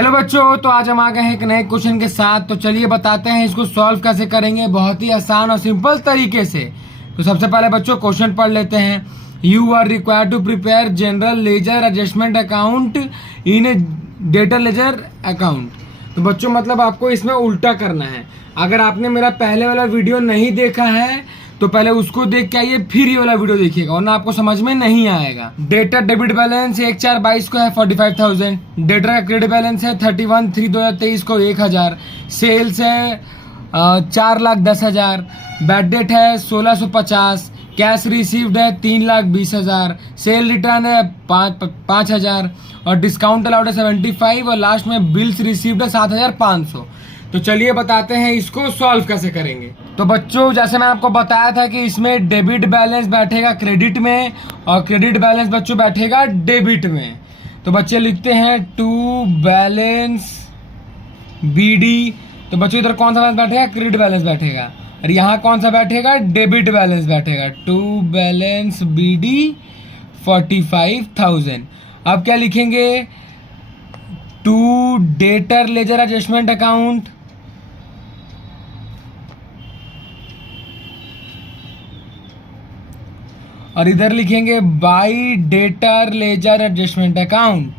Hello बच्चों, तो आज हम आ गए हैं एक नए क्वेश्चन के साथ। तो चलिए बताते हैं इसको सॉल्व कैसे करेंगे, बहुत ही आसान और सिंपल तरीके से। तो सबसे पहले बच्चों क्वेश्चन पढ़ लेते हैं। You are required to prepare general ledger adjustment account in a debtor ledger account. तो बच्चों मतलब आपको इसमें उल्टा करना है। अगर आपने मेरा पहले वाला वीडियो नहीं देखा है तो पहले उसको देख के आइए, फिर ये वाला वीडियो देखिएगा वरना आपको समझ में नहीं आएगा। डेटर डेबिट बैलेंस 1/4/22 को है 45,000। डेटर का क्रेडिट बैलेंस है 31/3/2023 को 1,000। सेल्स है 4,10,000। बैड डेट है 1650। कैश रिसीव्ड है 3,20,000। सेल रिटर्न है 5,000 और डिस्काउंट अलाउड है 75 और लास्ट में बिल्स रिसीव्ड है 7,500। तो चलिए बताते हैं इसको सॉल्व कैसे करेंगे। तो बच्चों जैसे मैं आपको बताया था कि इसमें डेबिट बैलेंस बैठेगा क्रेडिट में और क्रेडिट बैलेंस बच्चों बैठेगा डेबिट में। तो बच्चे लिखते हैं टू बैलेंस BD। तो बच्चों इधर कौन सा बैलेंस बैठेगा? क्रेडिट बैलेंस बैठेगा। और यहाँ कौन सा बैठेगा? डेबिट बैलेंस बैठेगा। To balance BD 45,000। अब क्या लिखेंगे? To debtor ledger adjustment account और इधर लिखेंगे by debtor ledger adjustment account.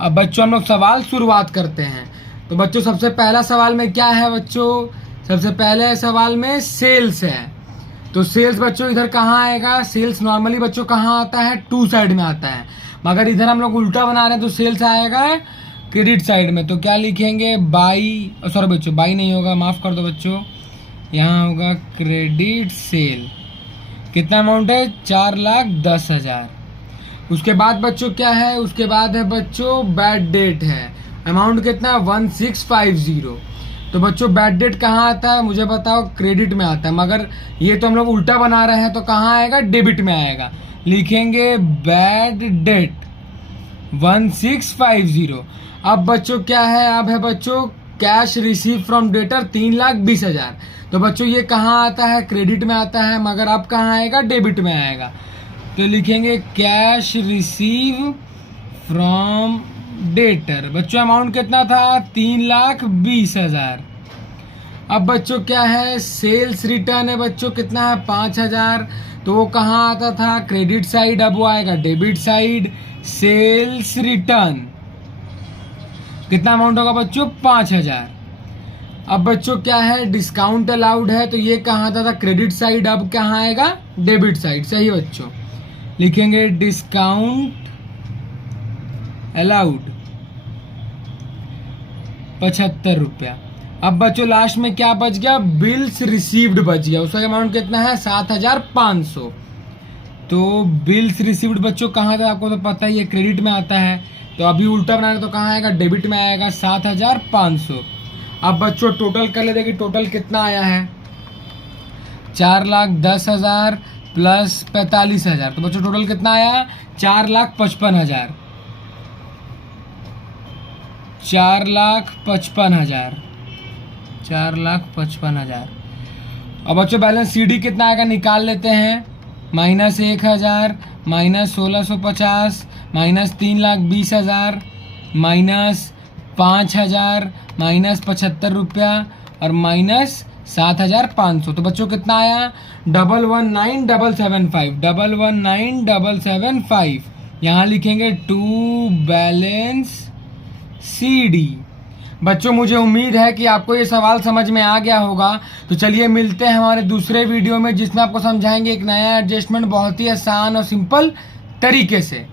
अब बच्चों हम लोग सवाल शुरुआत करते हैं। तो बच्चों सबसे पहला सवाल में क्या है बच्चों? सबसे पहले सवाल में सेल्स है। तो सेल्स बच्चों इधर कहाँ आएगा? सेल्स नॉर्मली बच्चों कहाँ आता है? टू साइड में आता है, मगर इधर हम लोग उल्टा बना रहे हैं तो सेल्स आएगा क्रेडिट साइड में। तो क्या लिखेंगे? बाई, सॉरी बच्चों बाई नहीं होगा, माफ कर दो बच्चों, यहाँ होगा क्रेडिट सेल। कितना अमाउंट है? 4,10,000। उसके बाद बच्चों क्या है? उसके बाद है बच्चों बैड डेट है। अमाउंट कितना? 1650। तो बच्चों बैड डेट कहाँ आता है मुझे बताओ? क्रेडिट में आता है, मगर ये तो हम लोग उल्टा बना रहे हैं तो कहाँ आएगा? डेबिट में आएगा। लिखेंगे बैड डेट 1650। अब बच्चों क्या है? अब है बच्चों कैश रिसीव फ्रॉम डेटर 3,20,000। तो बच्चों ये कहाँ आता है? क्रेडिट में आता है, मगर अब कहाँ आएगा? डेबिट में आएगा। तो लिखेंगे कैश रिसीव फ्रॉम डेटर। बच्चों अमाउंट कितना था? 3,20,000। अब बच्चों क्या है? सेल्स रिटर्न है बच्चों कितना है? 5,000। तो वो कहाँ आता था? क्रेडिट साइड, अब वो आएगा डेबिट साइड। सेल्स रिटर्न कितना अमाउंट होगा बच्चों? 5,000। अब बच्चों क्या है? डिस्काउंट अलाउड है, तो ये कहाँ आता था? क्रेडिट साइड, अब कहाँ आएगा? Debit side. सही बच्चों, लिखेंगे डिस्काउंट अलाउड 75 रुपया। अब बच्चों लास्ट में क्या बच गया? बिल्स रिसीव्ड बच गया। उसका अमाउंट कितना है? 7,500। तो बिल्स रिसीव्ड बच्चों कहाँ था? आपको तो पता ही है, क्रेडिट में आता है। तो अभी उल्टा बनाना तो कहाँ आएगा? डेबिट में आएगा, 7,500। अब बच्चों टोटल कर लेते कि टोटल कितना आया है? 4,10,000 प्लस 45,000। तो बच्चों टोटल कितना आया? 4,55,000। 4,55,000। 4,55,000। अब बच्चों बैलेंस CD कितना आएगा निकाल लेते हैं। -1,000 -1,650 -3,20,000 -5,000 -75 रुपया और -7,500। तो बच्चों कितना आया? 119,775। 119,775। यहाँ लिखेंगे टू बैलेंस CD। बच्चों मुझे उम्मीद है कि आपको ये सवाल समझ में आ गया होगा। तो चलिए मिलते हैं हमारे दूसरे वीडियो में जिसमें आपको समझाएंगे एक नया एडजस्टमेंट बहुत ही आसान और सिंपल तरीके से।